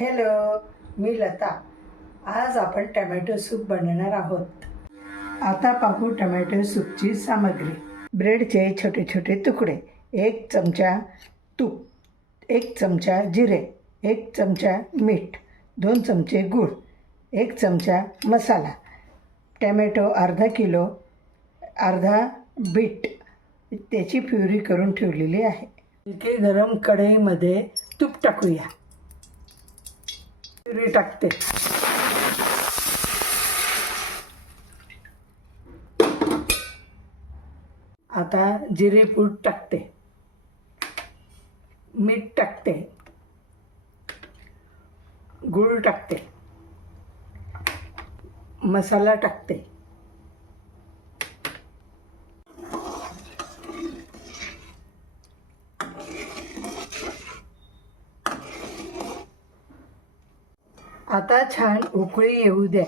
Hello, मी लता. आज आपण tomato soup बनवणार आहोत. आता पाहू टमॅटो सूपची सामग्री. ब्रेडचे छोटे छोटे तुकडे, 1 चमचा तूप, 1 चमचा जिरे, 1 चमचा मीठ, 2 चमचे गूळ, 1 चमचा मसाला, टमॅटो अर्धा किलो, अर्धा बीट त्याची प्युरी करून ठेवलेली आहे. इथे गरम कढईमध्ये तूप टाकूया. प्युरी टाकते. आता जिरे पूड टाकते, मीठ टाकते, गूळ टाकते, मसाला टाकते. आता छान उकळी येऊ द्या.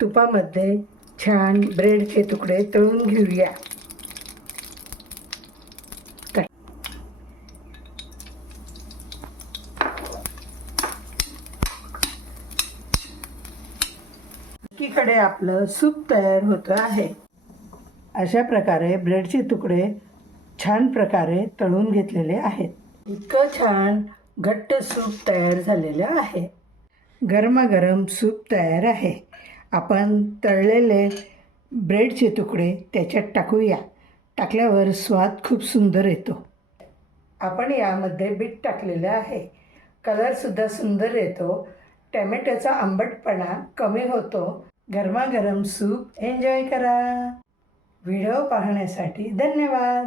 तुपामध्ये छान ब्रेडचे तुकडे तळून घेऊया. एकीकडे आपलं सूप तयार होतं आहे. अशा प्रकारे ब्रेडचे तुकडे छान प्रकारे तळून घेतलेले आहेत. इतकं छान घट्ट सूप तयार झालेलं आहे. गरमागरम सूप तयार आहे. आपण तळलेले ब्रेडचे तुकडे त्याच्यात टाकूया. टाकल्यावर स्वाद खूप सुंदर येतो. आपण यामध्ये बीट टाकलेलं आहे. कलरसुद्धा सुंदर येतो. टमॅटोचा आंबटपणा कमी होतो. गरमागरम सूप एन्जॉय करा. व्हिडिओ पाहण्यासाठी धन्यवाद.